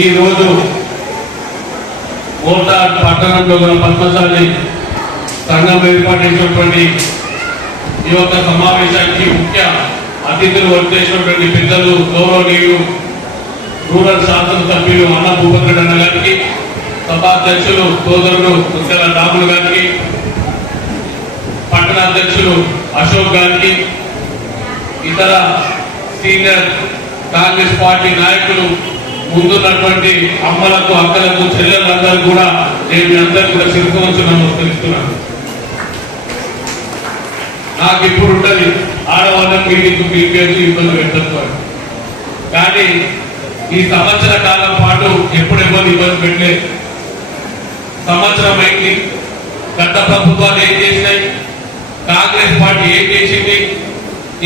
ఈ రోజు మోటార్ పట్టణంలో గల పద్మశాలి సంఘం ఏర్పాటైనటువంటి ఈ యొక్క సమావేశానికి ముఖ్య అతిథులు వచ్చేసినటువంటి పెద్దలు గౌరవనీయులు రూరల్ శాసనసభ్యులు అన్న భూపతి అన్న గారికి, సభాధ్యక్షులు సోదరుడు ముద్దల రాములు గారికి, పట్టణ అధ్యక్షులు అశోక్ గారికి, ఇతర సీనియర్ కాంగ్రెస్ పార్టీ నాయకులు, ముందున్నటువంటి అమ్మలకు, అక్కలకు, చెల్లెలందరూ కూడా నేను మీ అందరూ కూడా చిరుకు వచ్చి నమస్కరిస్తున్నాను. నాకు ఇప్పుడు ఉంటుంది ఆడవాళ్ళ మీటింగ్ పిలిపేసి ఇబ్బంది పెట్టారు, కానీ ఈ సంవత్సర కాలం పాటు ఎప్పుడు ఇబ్బంది పెట్టలేదు. సంవత్సరం అయింది, గత ప్రభుత్వాలు ఏం చేసినాయి, కాంగ్రెస్ పార్టీ ఏం చేసింది,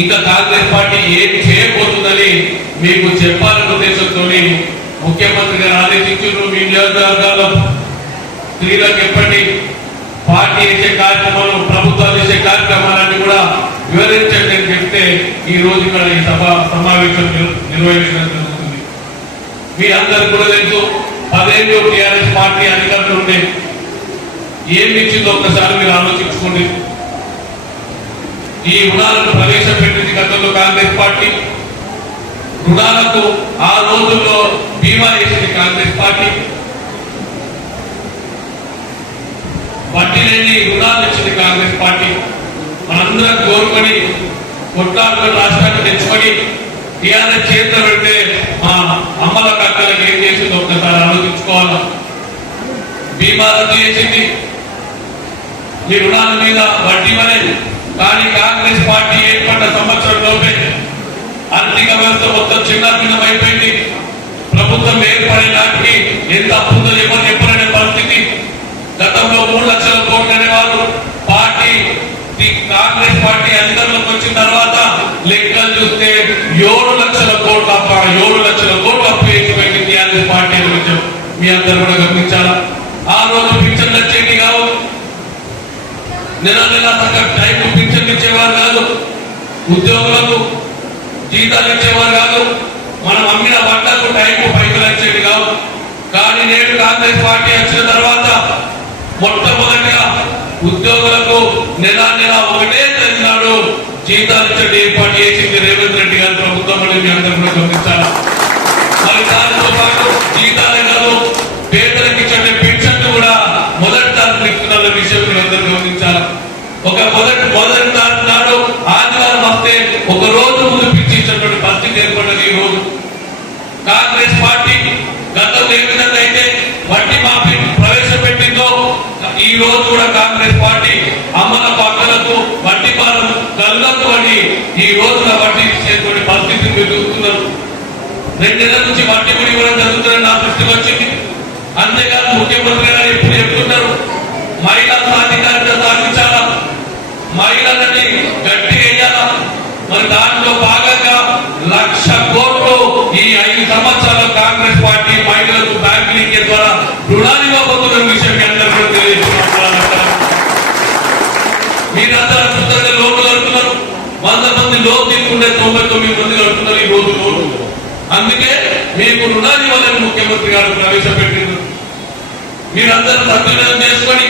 ఇంకా కాంగ్రెస్ పార్టీ ఏం చేయబోతుందని మీకు చెప్పాలన్న ఉద్దేశంతో ముఖ్యమంత్రి గారు ఆదేశించారు. మీ నియోజకవర్గాల్లో స్త్రీలకు ఎప్పటి పార్టీ చేసే కార్యక్రమాలు, ప్రభుత్వాలు చేసే కార్యక్రమాలన్నీ కూడా వివరించండి అని చెప్తే ఈ రోజు ఇక్కడ ఈ సమావేశం నిర్వహించడం జరుగుతుంది. మీ అందరూ కూడా తెలుసు, 10 ఏళ్ళు టీఆర్ఎస్ పార్టీ అధికారులు ఉండే ఏమి ఇచ్చిందో ఒక్కసారి మీరు ఆలోచించుకోండి. ఈ రుణాలను ప్రవేశపెట్టింది గతంలో కాంగ్రెస్ పార్టీ. రుణాలకు ఆ రోజుల్లో బీమా చేసింది కాంగ్రెస్ పార్టీ. వడ్డీ లేని రుణాలు ఇచ్చింది కాంగ్రెస్ పార్టీ. మనందరం కోరుకొని కొట్లాడుకుని రాష్ట్రాన్ని తెచ్చుకొని టీఆర్ఎస్ చేతిలో పెడితే మా అమ్మల కక్కలకు ఏం చేసింది ఒక్కసారి ఆలోచించుకోవాలి. బీమా రద్దు చేసింది, ఈ రుణాల మీద వడ్డీ అనేది. కానీ కాంగ్రెస్ పార్టీ ఏర్పడిన సంవత్సరంలోపే ఆర్థిక వ్యవస్థ మొత్తం చిన్నాభిన్నం అయిపోయింది. ప్రభుత్వం ఏర్పడే నాటికి ఎంత అప్పుందో ఎవరు చెప్పలేని పరిస్థితి. గతంలో 3 లక్షల కోట్లు అనేవారు. పార్టీ కాంగ్రెస్ పార్టీ అధికారంలోకి వచ్చిన తర్వాత లెక్కలు చూస్తే 7 లక్షల కోట్లు అప్ప 7 లక్షల కోట్లు అప్పు చేసి టీఆర్ఎస్ పార్టీ అని మీ అందరూ కూడా గమనించాలా. ఆ రోజు పింఛన్లు వచ్చేవి కావు, నెల టైం పింఛన్లు ఇచ్చేవారు కాదు, ఉద్యోగులకు జీతాలు ఇచ్చేవారు కాదు, మనం అమ్మిన బట్టలకు టైంకు పైసలు వచ్చేవి కావు. కానీ నేడు కాంగ్రెస్ పార్టీ వచ్చిన తర్వాత మొట్టమొదటిగా ఉద్యోగులకు నెల ఒకటే తేదీనాడు జీతాలు ఇచ్చే ఏర్పాటు చేసింది రేవంత్ రెడ్డి గారి ప్రభుత్వం అని మీ అందరూ కూడా గమనించాలి. మరి దానితో పాటు జీతాలే కాదు, పేదలకు ఇచ్చే పెన్షన్లు కూడా మొదటి తారీఖు ఇస్తున్న విషయం మీరు అందరూ గమనించాలి. ఒక మొదటి తారీఖు నాడు ఆదివారం వస్తే ఒక రోజు ముందు పిలిచించినటువంటి పరిస్థితి ఏర్పడ్డది. ఈ రోజు కాంగ్రెస్ పార్టీ గతంలో ఏ విధంగా అయితే వడ్డీ మాఫీ ప్రవేశపెట్టిందో ఈ రోజు కూడా కాంగ్రెస్ పార్టీ అమ్మల పక్కలకు వడ్డీ భారం కలగదు అని ఈ రోజున వడ్డీ ఇచ్చేటువంటి పరిస్థితిని మీరు చూస్తున్నారు. 2 నెలల నుంచి వడ్డీ కూడా ఇవ్వడం జరుగుతుందని నా దృష్టికి వచ్చింది. అంతేకాదు ముఖ్యమంత్రి గారు ఎప్పుడు చెప్తున్నారు, మహిళా సాధికారిత సాధించాలా, మహిళలని గట్టి వేయాలా. మరి దాంట్లో భాగంగా 1,00,000 కోట్లు ఈ 5 సంవత్సరాలు కాంగ్రెస్ పార్టీ మహిళలకు బ్యాంక్ లింకేజ్ ద్వారా రుణాలు ఇవ్వబోతున్న విషయం మీ అందరూ కూడా తెలియజేస్తున్నారు. మీరందరూ శుద్ధంగా లోన్లు కడుతున్నారు. 100 మంది లోన్ తీసుకుంటే 99 మంది కడుతున్నారు ఈ రోజు లోన్లు. అందుకే మీకు రుణాలు ఇవ్వాలని ముఖ్యమంత్రి గారు ప్రవేశపెట్టింది. మీరందరూ సద్వినియోగం చేసుకొని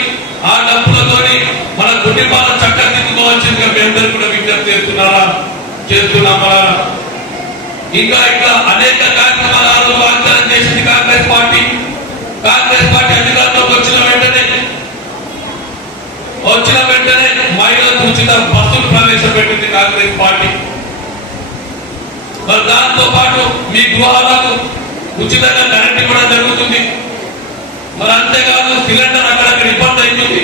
ఆ డబ్బులతోని మన కుటుంబాలను చక్కదిద్దుకోవాల్సిందిగా మీ అందరూ కూడా విజ్ఞప్తి చేస్తున్నామా. ఇంకా ఇట్లా అనేక కార్యక్రమాలు వాగ్దానం చేసింది కాంగ్రెస్ పార్టీ. కాంగ్రెస్ పార్టీ అధికారంలోకి వచ్చిన వెంటనే మహిళలకు ఉచిత బస్సులు ప్రవేశపెట్టింది కాంగ్రెస్ పార్టీ. మరి దాంతో పాటు మీ గృహాలకు ఉచితంగా కరెంట్ కూడా జరుగుతుంది. మరి అంతేకాదు సిలిండర్ అక్కడక్కడ ఇబ్బంది అవుతుంది.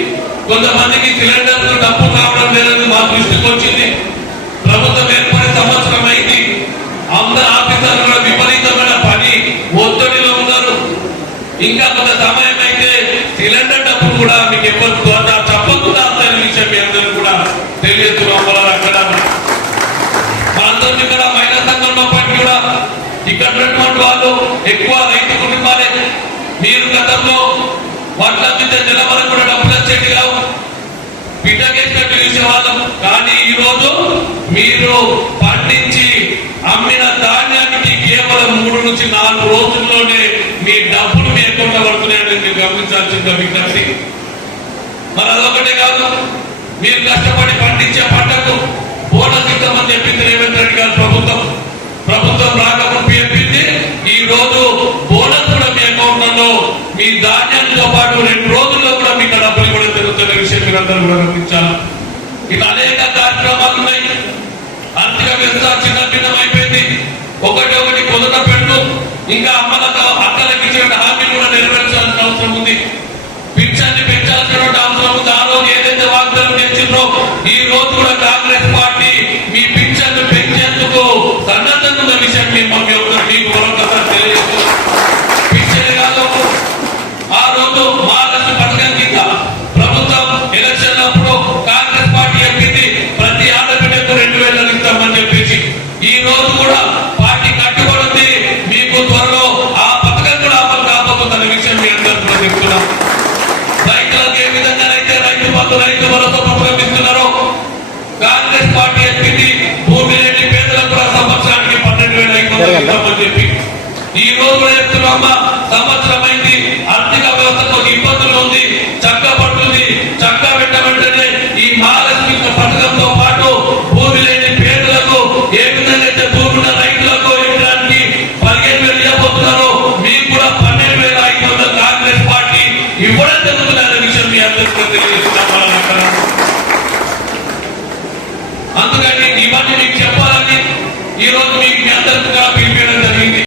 కొంతమందికి సిలిండర్ డబ్బు కావడం లేదని మా దృష్టికి వచ్చింది. ప్రభుత్వం ఏర్పడే సంవత్సరం అయింది. అందరు ఆఫీసర్లు కూడా విపరీతమైన పని ఒత్తిడిలో ఉన్నారు. ఇంకా కొంత సమయం అయితే సిలిండర్ డబ్బు కూడా మీకు ఎవరు తప్పకుండా అనే విషయం మీ అందరూ కూడా తెలియజేస్తున్నాం. అక్కడ మనందరం ఇక్కడ మహిళా సంఘంలో పని కూడా ఇక్కడ ఉన్నటువంటి వాళ్ళు ఎక్కువ రైతు కుటుంబాలే. మీరు గతంలో వడ్ల మీద నిలబడి కూడా డబ్బులు వచ్చేది కావు, పిట్టకేసినట్టు చూసేవాళ్ళం. కానీ ఈ రోజు మీరు పండించి అమ్మిన ధాన్యానికి కేవలం 3 నుంచి 4 రోజుల్లోనే మీ గౌరవించాల్సిన విజ్ఞప్తి. మరి అదొకటే కాదు, మీరు కష్టపడి పండించే పంటకు బోనస్ ఇస్తామని చెప్పింది రేవంత్ రెడ్డి గారు ప్రభుత్వం రాకముందు చెప్పింది. ఈ రోజు బోనస్ కూడా మీ అకౌంట్లలో మీ ధాన్యంతో పాటు 2 రోజుల్లో కూడా మీకు డబ్బులు కూడా జరుగుతున్న విషయం మీరందరూ కూడా గమనించాలి. ఇలా అనేక కార్యక్రమాలు ఉన్నాయి. ఆర్థిక వ్యవస్థ చిన్న భిన్నమైపోయింది. ఒకటి కుదర పెట్టు, ఇంకా అక్కలకి ఇచ్చిన హామీలు కూడా నెరవేర్చాల్సిన అవసరం ఉంది. పింఛన్ని పెంచాల్సిన అవసరం ఉంది. ఆ రోజు ఏదైతే వాగ్దానం చేసిందో ఈ రోజు కూడా కాంగ్రెస్ పార్టీ మీ పింఛన్ను పెంచేందుకు సన్నద్ధంగా ఉన్న విషయం మీకు మరొకసారి తెలియజేస్తూ, పింఛన్ కాదు, ఆ రోజు మహారాష్ట్ర పథకం కింద ప్రభుత్వం ఎలక్షన్ అప్పుడు కాంగ్రెస్ పార్టీ చెప్పింది ప్రతి ఆడబిడ్డకు 2000 ఇస్తామని చెప్పేసి. ఈ రోజు కూడా పార్టీ కట్టుబడింది. మీకు త్వరలో ఆ పథకం కూడా అమలు కాబోతుందన్న విషయం మీ అందరూ కూడా చెప్తున్నాం. రైతులకు ఏ విధంగానైతే రైతు భరోసా పథకం ఇస్తున్నారో కాంగ్రెస్ పార్టీ చెప్పింది భూమి లేని పేదలకు కూడా సంవత్సరానికి 12,500 ఇస్తామని చెప్పి. ఈ రోజు కూడా చెప్తున్నామ్మా,